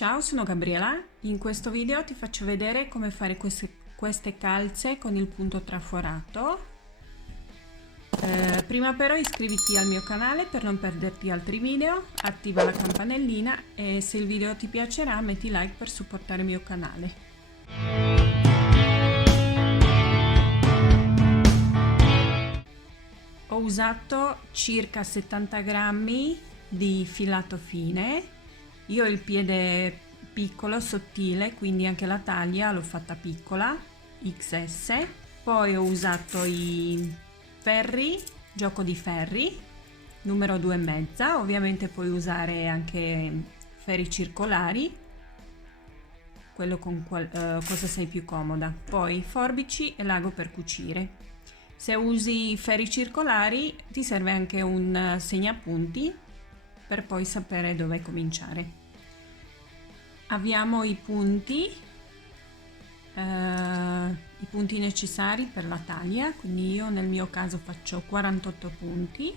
Ciao, sono Gabriela. In questo video ti faccio vedere come fare queste calze con il punto traforato. Prima però iscriviti al mio canale per non perderti altri video, attiva la campanellina e se il video ti piacerà metti like per supportare il mio canale. Ho usato circa 70 grammi di filato fine. Io ho il piede piccolo, sottile, quindi anche la taglia l'ho fatta piccola, XS. Poi ho usato i ferri, gioco di ferri, numero 2,5. Ovviamente puoi usare anche ferri circolari, quello con cosa sei più comoda. Poi forbici e l'ago per cucire. Se usi ferri circolari ti serve anche un segnapunti per poi sapere dove cominciare. Abbiamo i punti necessari per la taglia, quindi io nel mio caso faccio 48 punti.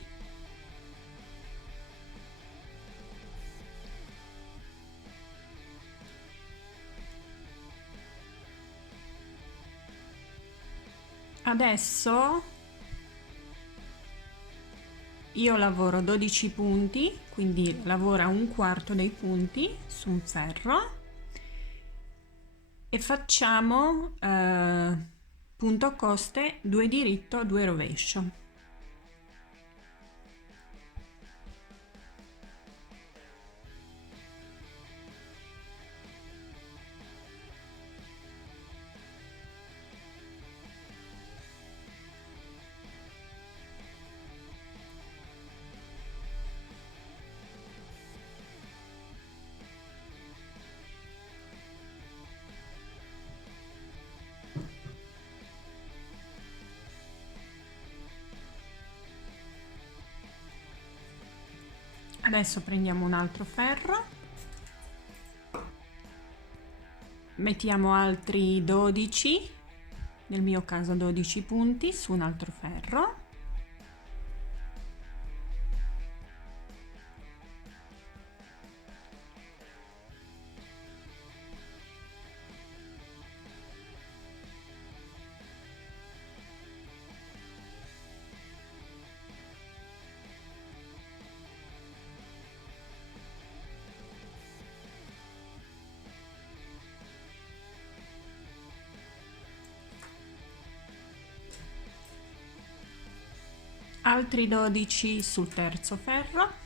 Adesso io lavoro 12 punti, quindi lavora un quarto dei punti su un ferro e facciamo punto coste 2 diritto 2 rovescio. Adesso prendiamo un altro ferro, mettiamo altri 12, nel mio caso 12 punti su un altro ferro. Altri 12 sul terzo ferro.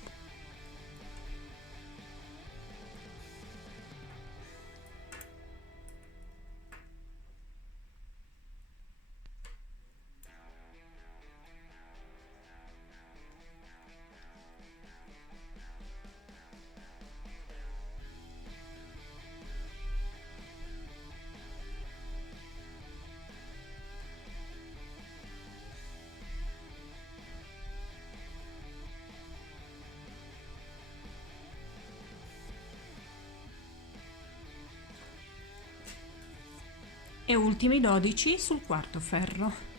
E ultimi 12 sul quarto ferro.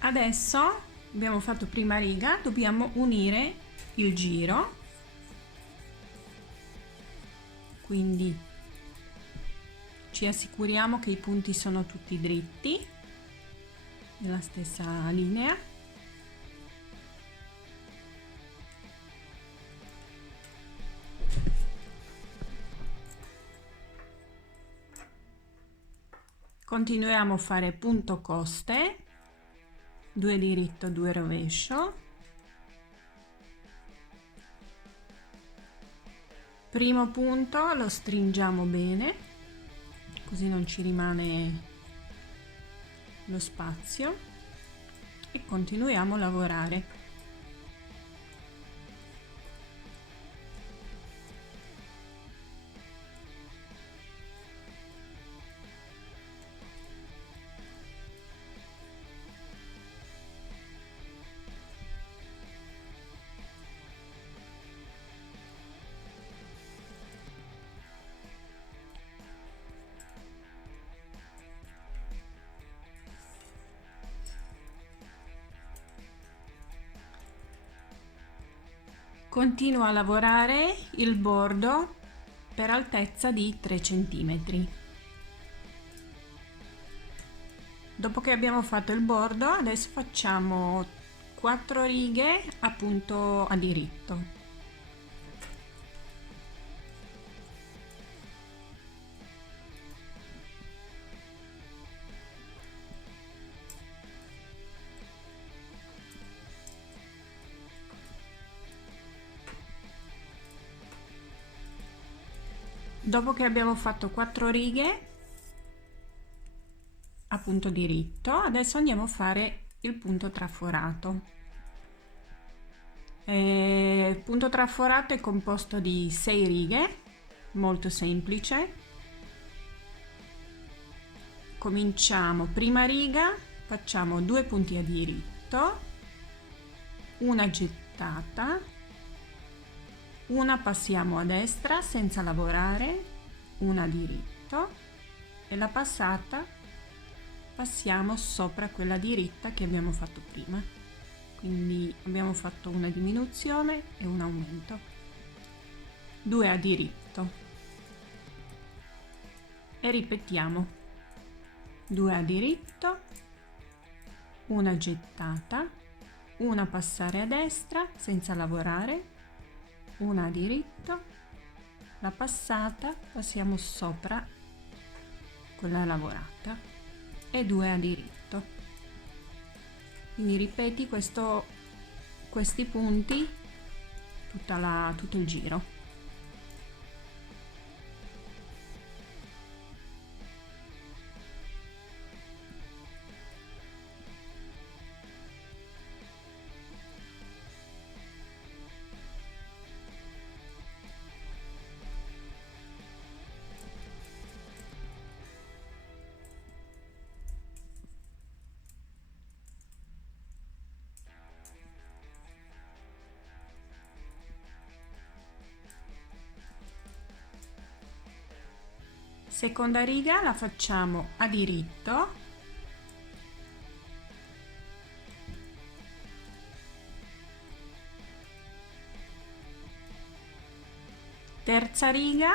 Adesso abbiamo fatto prima riga, dobbiamo unire il giro, quindi ci assicuriamo che i punti sono tutti dritti nella stessa linea. Continuiamo a fare punto coste 2 diritto 2 rovescio. Primo punto lo stringiamo bene, così non ci rimane lo spazio, e continuiamo a lavorare. Continuo a lavorare il bordo per altezza di 3 centimetri. Dopo che abbiamo fatto il bordo, adesso facciamo 4 righe a punto a diritto. Dopo che abbiamo fatto 4 righe a punto diritto, adesso andiamo a fare il punto traforato. Il punto traforato è composto di 6 righe, molto semplice. Cominciamo, prima riga, facciamo 2 punti a diritto, una gettata, una passiamo a destra senza lavorare, una a diritto e la passata passiamo sopra quella diritta che abbiamo fatto prima. Quindi abbiamo fatto una diminuzione e un aumento. 2 a diritto e ripetiamo: 2 a diritto, una gettata, una passare a destra senza lavorare, una a diritto, la passata passiamo sopra quella lavorata e 2 a diritto. Quindi ripeti questi punti tutto il giro. Seconda riga la facciamo a diritto, terza riga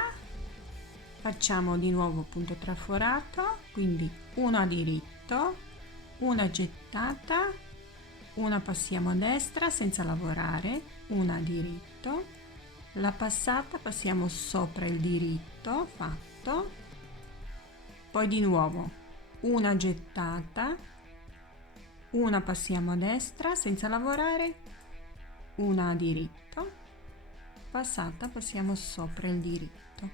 facciamo di nuovo punto traforato, quindi uno a diritto, una gettata, una passiamo a destra senza lavorare, una a diritto, la passata passiamo sopra il diritto fatto, poi di nuovo una gettata, una passiamo a destra senza lavorare, una a diritto, passata passiamo sopra il diritto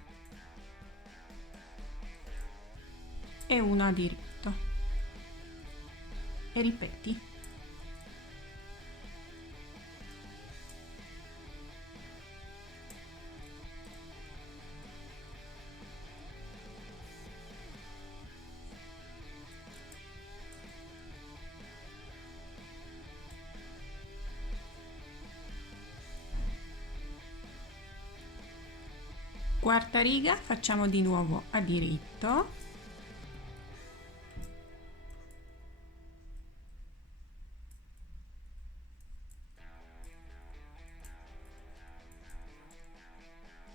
e una a diritto e ripeti. Quarta riga facciamo di nuovo a diritto,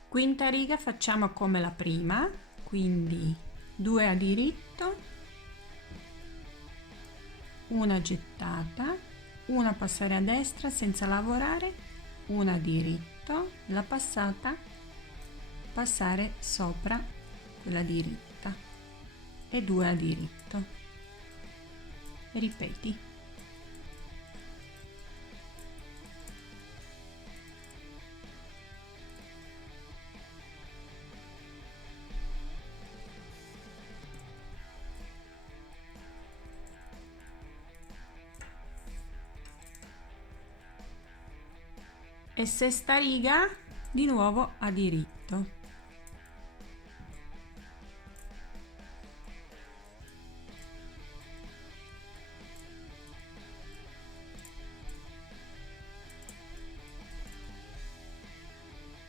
quinta riga facciamo come la prima, quindi 2 a diritto, una gettata, una passare a destra senza lavorare, una a diritto, la passata passare sopra quella diritta e 2 a diritto e ripeti. E sesta riga di nuovo a diritto.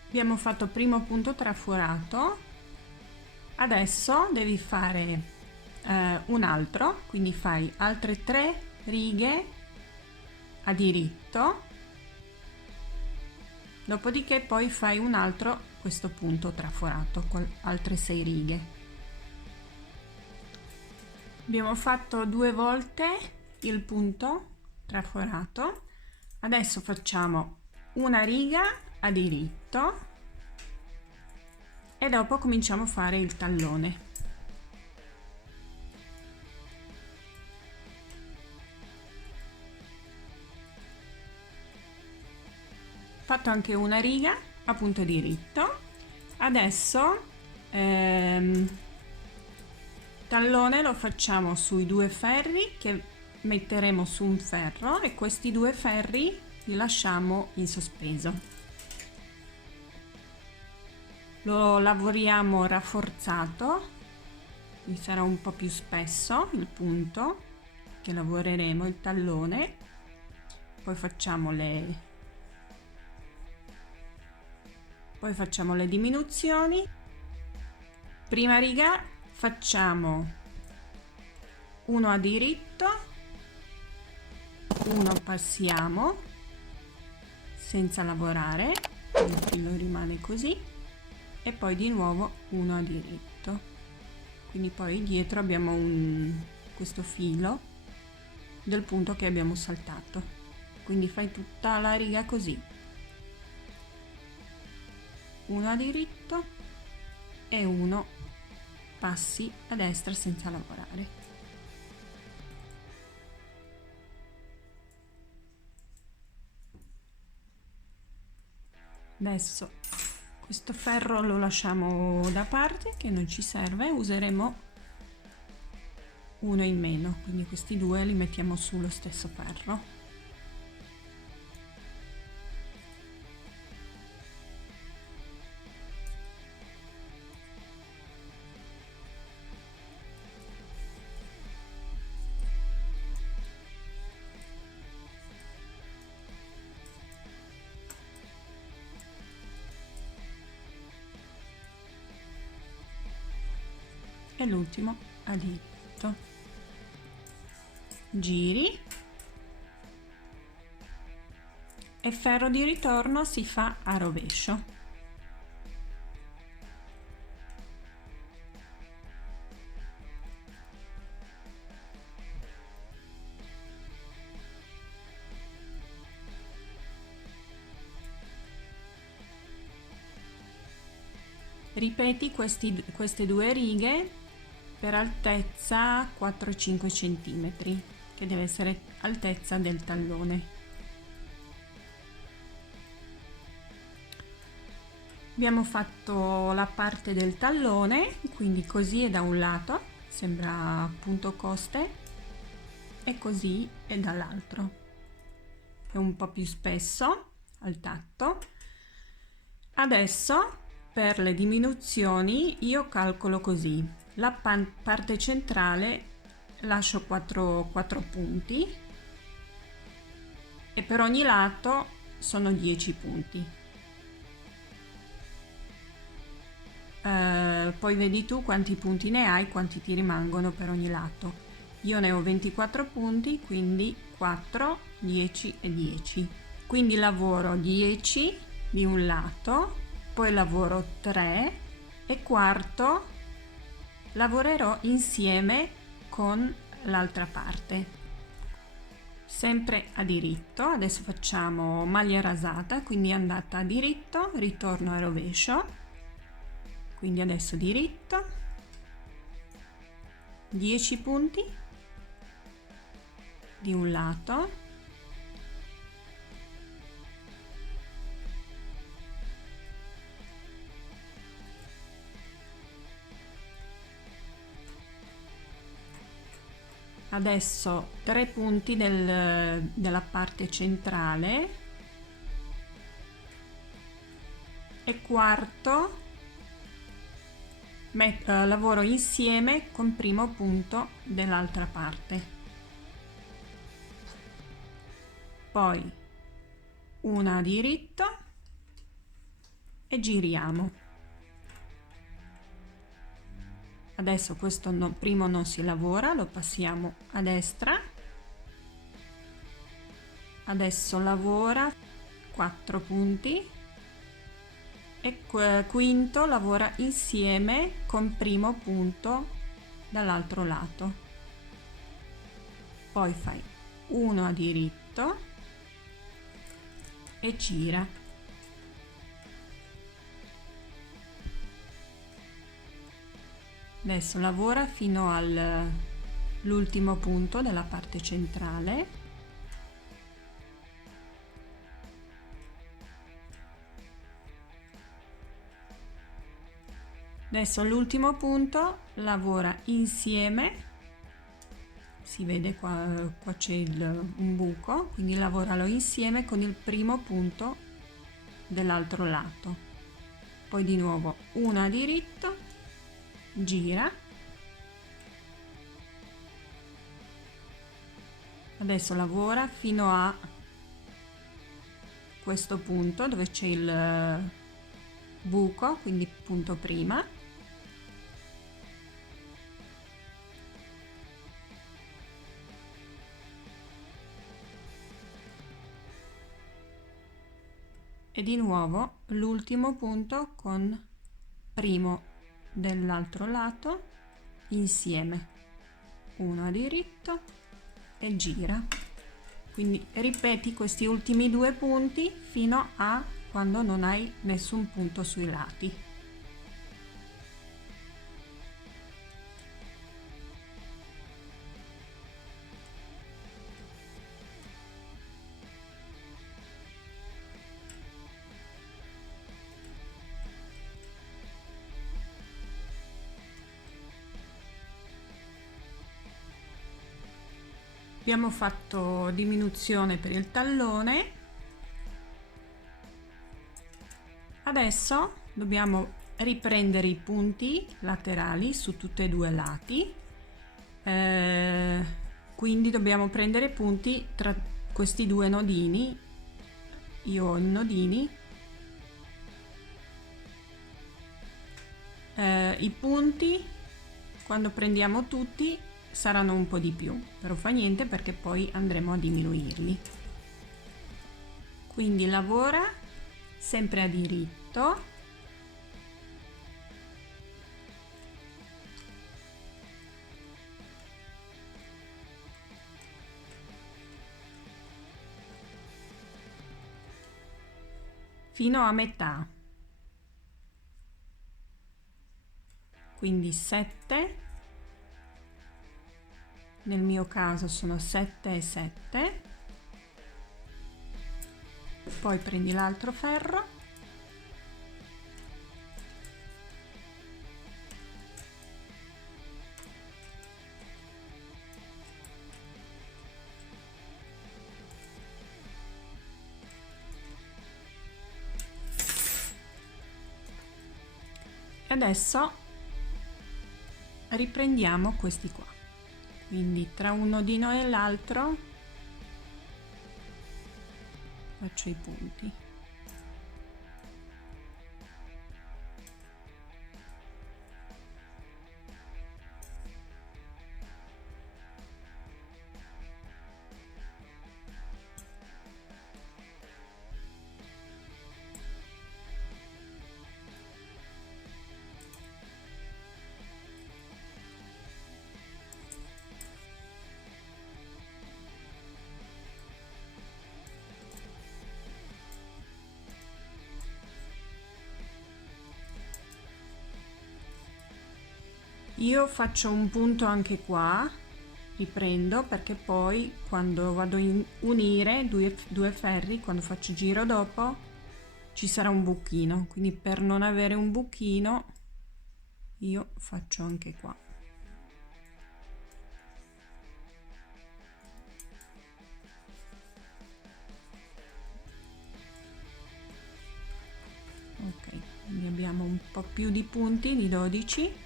Abbiamo fatto primo punto traforato, adesso devi fare un altro, quindi fai altre 3 righe a diritto, Dopodiché poi fai un altro questo punto traforato con altre 6 righe. Abbiamo fatto 2 volte il punto traforato. Adesso facciamo una riga a diritto e dopo cominciamo a fare il tallone. Fatto anche una riga a punto diritto. Adesso tallone lo facciamo sui 2 ferri che metteremo su un ferro e questi 2 ferri li lasciamo in sospeso. Lo lavoriamo rafforzato, quindi sarà un po' più spesso il punto che lavoreremo, il tallone. Poi facciamo le diminuzioni. Prima riga facciamo uno a diritto, uno passiamo senza lavorare, il filo rimane così, e poi di nuovo uno a diritto. Quindi poi dietro abbiamo questo filo del punto che abbiamo saltato, quindi fai tutta la riga così, uno a diritto e uno passi a destra senza lavorare. Adesso questo ferro lo lasciamo da parte che non ci serve, useremo uno in meno, quindi questi 2 li mettiamo sullo stesso ferro. E l'ultimo a diritto, giri e ferro di ritorno si fa a rovescio. Ripeti queste 2 righe per altezza 4-5 cm, che deve essere altezza del tallone. Abbiamo fatto la parte del tallone, quindi così è da un lato, sembra appunto coste, e così è dall'altro, è un po' più spesso al tatto. Adesso per le diminuzioni io calcolo così: la parte centrale lascio 4 punti e per ogni lato sono 10 punti. Poi vedi tu quanti punti ne hai, quanti ti rimangono per ogni lato. Io ne ho 24 punti, quindi 4, 10 e 10. Quindi lavoro 10 di un lato, poi lavoro 3 e quarto lavorerò insieme con l'altra parte, sempre a diritto. Adesso facciamo maglia rasata, quindi andata a diritto, ritorno a rovescio, quindi adesso diritto, 10 punti di un lato, adesso 3 punti della parte centrale e quarto lavoro insieme con primo punto dell'altra parte, poi una a diritto e giriamo. Adesso questo primo non si lavora, lo passiamo a destra. Adesso lavora 4 punti e quinto lavora insieme con primo punto dall'altro lato. Poi fai uno a diritto e gira. Adesso lavora fino all'ultimo punto della parte centrale. Adesso all'ultimo punto lavora insieme, si vede qua c'è un buco, quindi lavoralo insieme con il primo punto dell'altro lato. Poi di nuovo uno a diritto, gira. Adesso lavora fino a questo punto dove c'è il buco, quindi punto prima. E di nuovo l'ultimo punto con primo dell'altro lato insieme, uno a diritto e gira. Quindi ripeti questi ultimi due punti fino a quando non hai nessun punto sui lati. Abbiamo fatto diminuzione per il tallone. Adesso dobbiamo riprendere i punti laterali su tutti e due i lati, quindi dobbiamo prendere punti tra questi due nodini. Io ho i nodini, i punti quando prendiamo tutti saranno un po' di più, però fa niente perché poi andremo a diminuirli. Quindi lavora sempre a diritto, fino a metà, quindi 7, nel mio caso sono 7 e 7. Poi prendi l'altro ferro, e adesso riprendiamo questi qua, quindi tra un nodino e l'altro faccio i punti. Io faccio un punto anche qua, riprendo, perché poi quando vado a unire due ferri, quando faccio il giro dopo, ci sarà un buchino, quindi per non avere un buchino io faccio anche qua. Ok, quindi abbiamo un po' più di punti, di 12.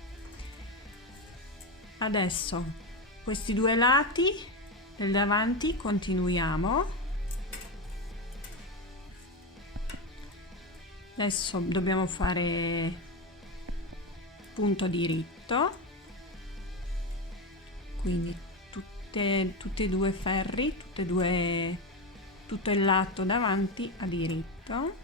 Adesso questi due lati del davanti continuiamo. Adesso dobbiamo fare punto diritto, quindi tutti e due ferri, tutto il lato davanti a diritto.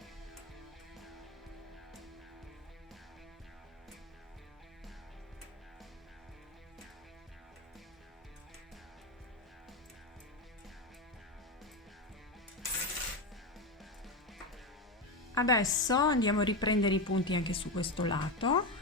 Adesso andiamo a riprendere i punti anche su questo lato.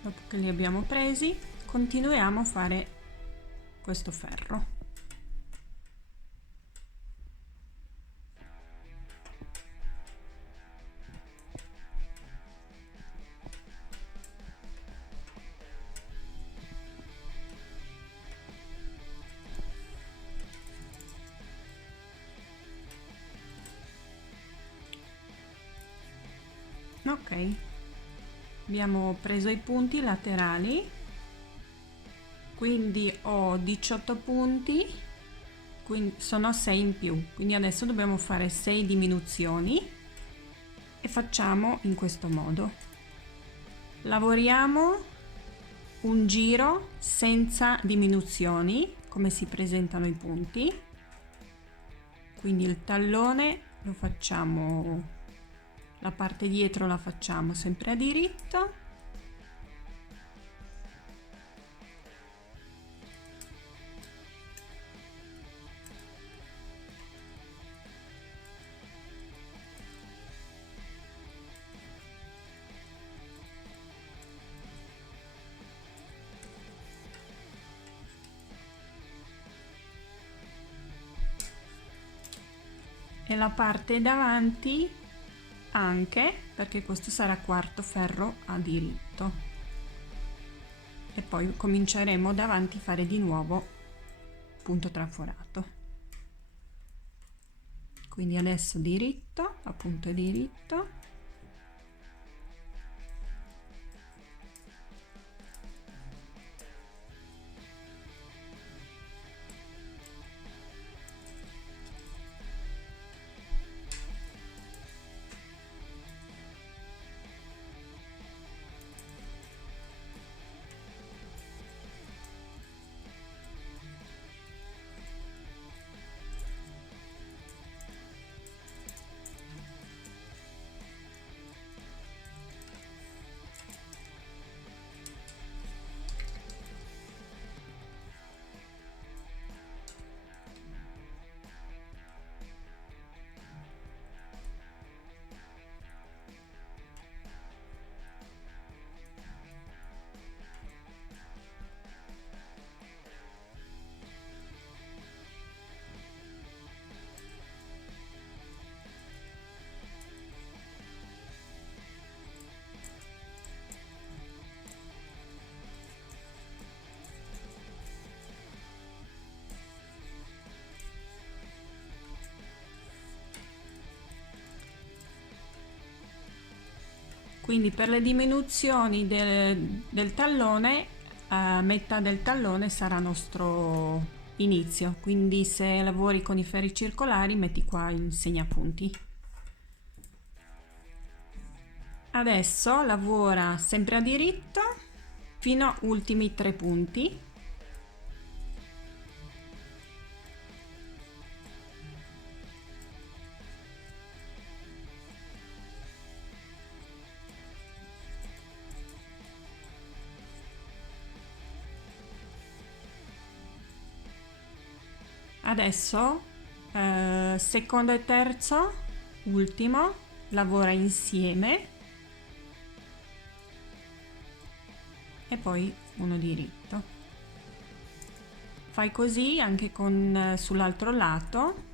Dopo che li abbiamo presi, continuiamo a fare questo ferro. Ok, abbiamo preso i punti laterali, quindi ho 18 punti, quindi sono 6 in più, quindi adesso dobbiamo fare 6 diminuzioni e facciamo in questo modo. Lavoriamo un giro senza diminuzioni, come si presentano i punti, quindi il tallone lo facciamo, la parte dietro la facciamo sempre a diritto, e la parte davanti anche, perché questo sarà quarto ferro a diritto, e poi cominceremo davanti a fare di nuovo punto traforato. Quindi adesso diritto, appunto diritto, quindi per le diminuzioni del tallone, a metà del tallone sarà nostro inizio, quindi se lavori con i ferri circolari metti qua il segnapunti. Adesso lavora sempre a diritto fino a ultimi 3 punti. Adesso secondo e terzo, ultimo, lavora insieme e poi uno diritto. Fai così anche con sull'altro lato.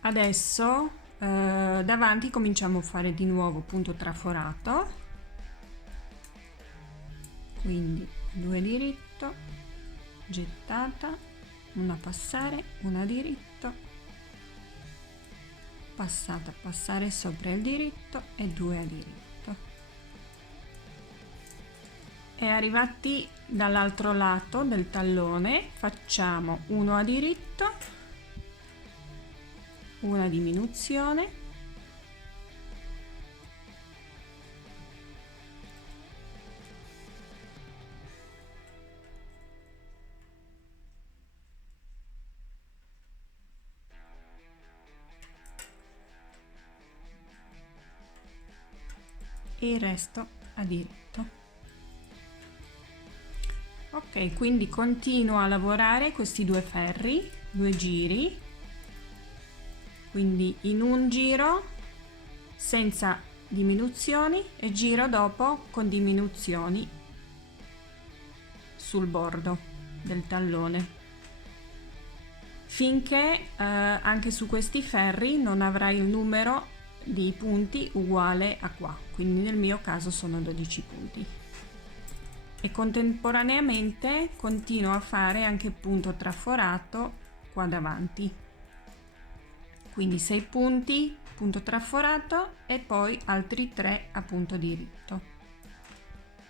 Adesso davanti cominciamo a fare di nuovo punto traforato, quindi 2 diritto, gettata, una passare, una diritto, passata, passare sopra il diritto e 2 a diritto. E arrivati dall'altro lato del tallone facciamo uno a diritto, una diminuzione, e il resto a diritto. Ok, quindi continuo a lavorare questi due ferri, due giri, quindi in un giro senza diminuzioni e giro dopo con diminuzioni sul bordo del tallone, finché anche su questi ferri non avrai il numero di punti uguale a qua, quindi nel mio caso sono 12 punti. E contemporaneamente continuo a fare anche punto traforato qua davanti, quindi 6 punti, punto traforato e poi altri 3 a punto diritto.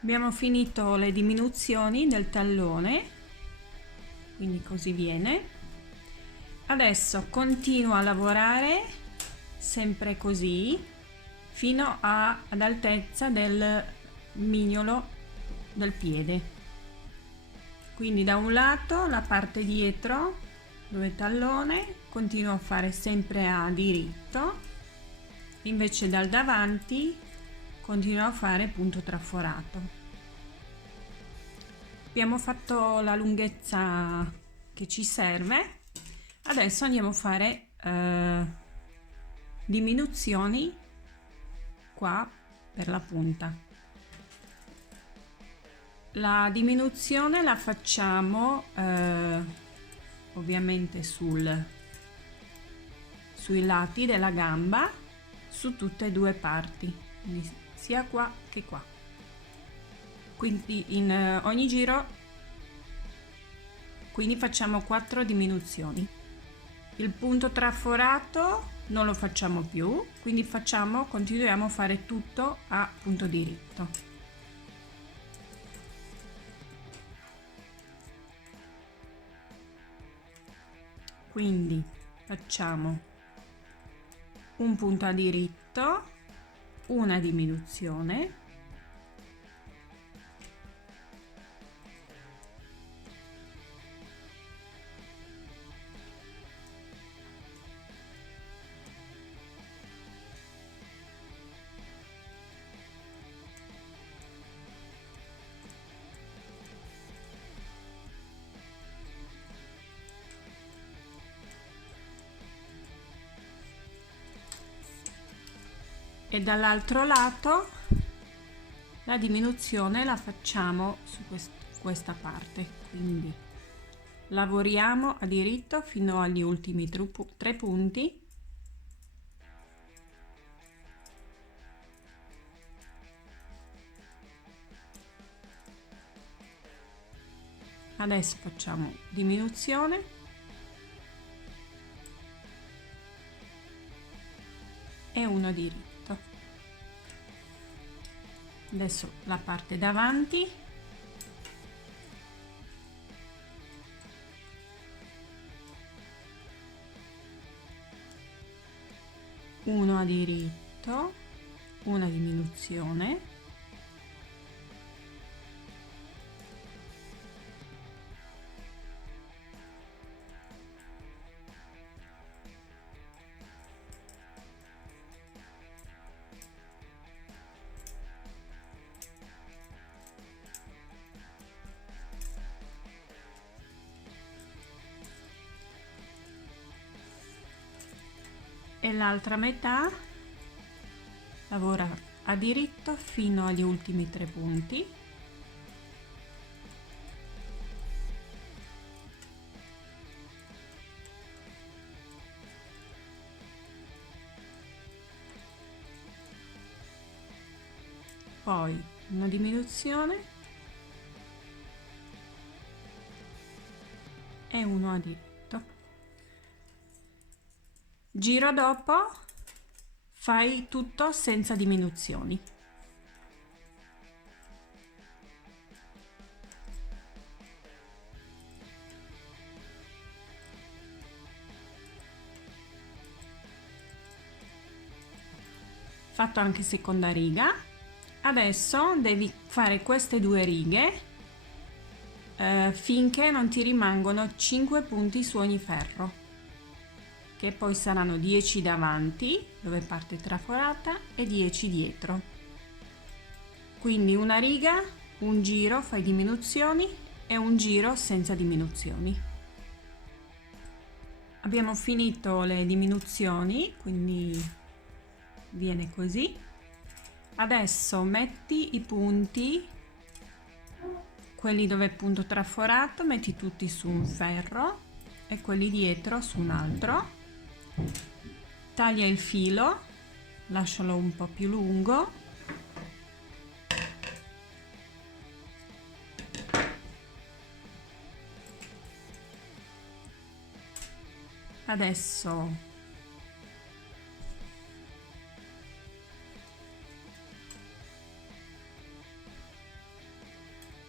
Abbiamo finito le diminuzioni del tallone, quindi così viene. Adesso continuo a lavorare sempre così fino ad altezza del mignolo del piede, quindi da un lato la parte dietro dove tallone continuo a fare sempre a diritto, invece dal davanti continuo a fare punto traforato. Abbiamo fatto la lunghezza che ci serve, adesso andiamo a fare diminuzioni qua per la punta. La diminuzione la facciamo ovviamente sui lati della gamba, su tutte e due parti, quindi sia qua che qua. Quindi in ogni giro, quindi facciamo 4 diminuzioni. Il punto traforato non lo facciamo più, quindi continuiamo a fare tutto a punto diritto. Quindi facciamo un punto a diritto, una diminuzione, e dall'altro lato la diminuzione la facciamo su questa parte, quindi lavoriamo a diritto fino agli ultimi 3 punti . Adesso facciamo diminuzione e uno diritto. Adesso la parte davanti, uno a diritto, una diminuzione, e l'altra metà lavora a diritto fino agli ultimi 3 punti . Poi una diminuzione e uno a diritto. Giro dopo fai tutto senza diminuzioni. Fatto anche seconda riga. Adesso devi fare queste 2 righe finché non ti rimangono 5 punti su ogni ferro, che poi saranno 10 davanti dove parte traforata e 10 dietro. Quindi una riga, un giro, fai diminuzioni e un giro senza diminuzioni. Abbiamo finito le diminuzioni, quindi viene così. Adesso metti i punti, quelli dove è punto traforato, metti tutti su un ferro e quelli dietro su un altro. Taglia il filo, lascialo un po' più lungo. Adesso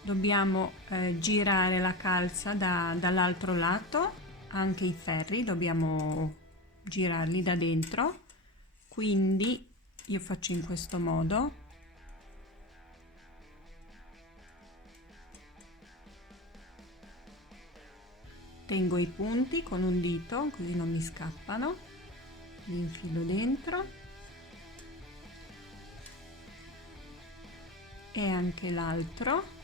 dobbiamo girare la calza dall'altro lato, anche i ferri dobbiamo girarli da dentro, quindi io faccio in questo modo. Tengo i punti con un dito così non mi scappano, li infilo dentro e anche l'altro.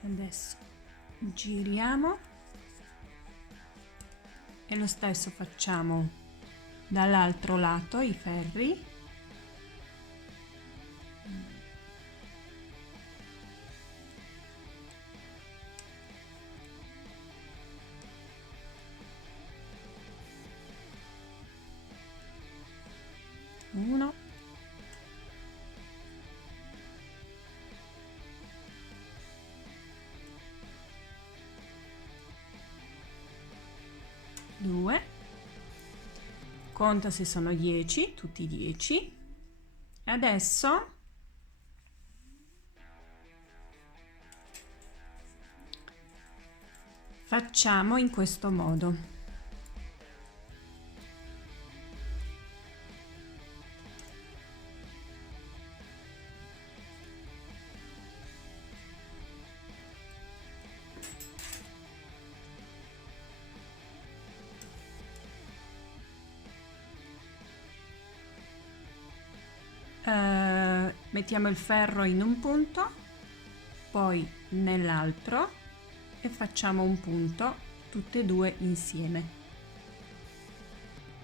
Adesso giriamo e lo stesso facciamo dall'altro lato i ferri. Uno, due, conta se sono 10, tutti 10. Adesso facciamo in questo modo. Mettiamo il ferro in un punto, poi nell'altro e facciamo un punto tutte e due insieme.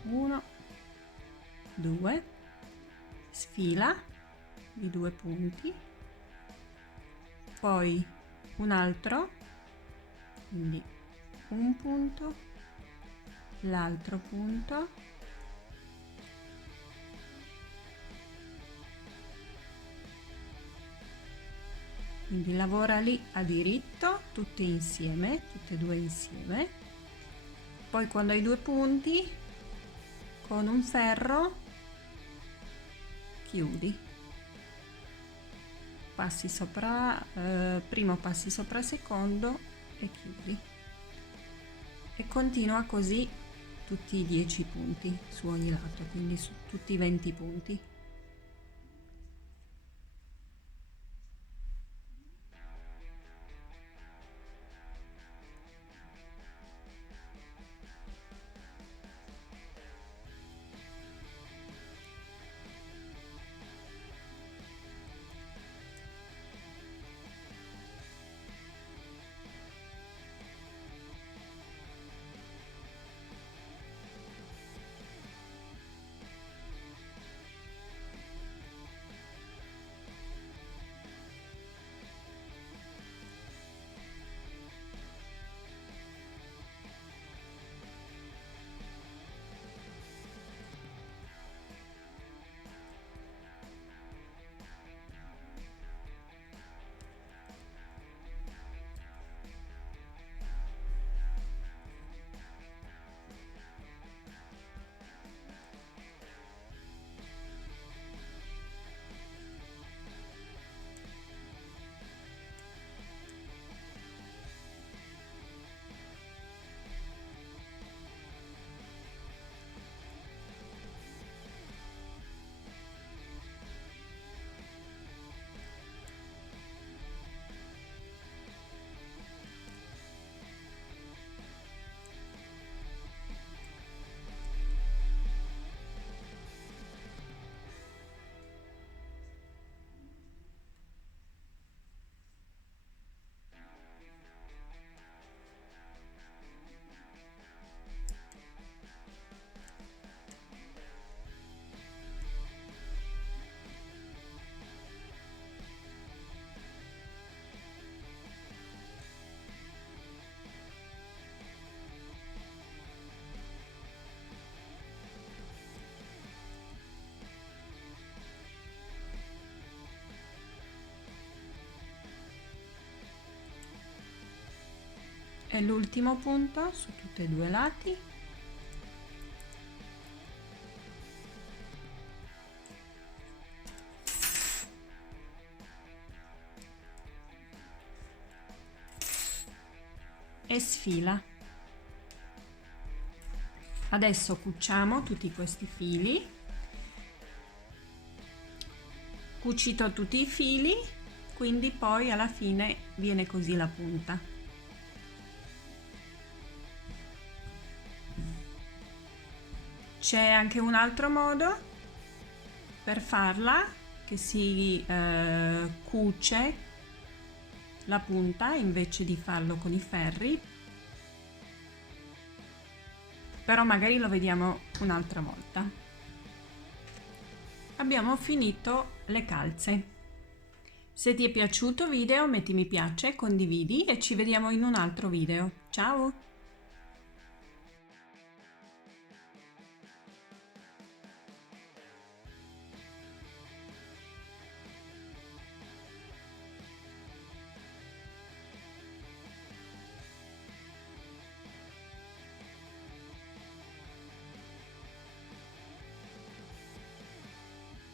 1, 2, sfila i due punti, poi un altro, quindi un punto, l'altro punto, quindi lavora lì a diritto tutti insieme, tutte e due insieme. Poi quando hai due punti con un ferro chiudi, passi sopra primo, passi sopra secondo e chiudi, e continua così tutti i 10 punti su ogni lato, quindi su tutti i 20 punti. e l'ultimo punto su tutti e due i lati. E sfila. Adesso cuciamo tutti questi fili. Cucito tutti i fili, quindi poi alla fine viene così la punta. C'è anche un altro modo per farla, che si cuce la punta invece di farlo con i ferri, però magari lo vediamo un'altra volta. Abbiamo finito le calze. Se ti è piaciuto il video metti mi piace, condividi e ci vediamo in un altro video. Ciao!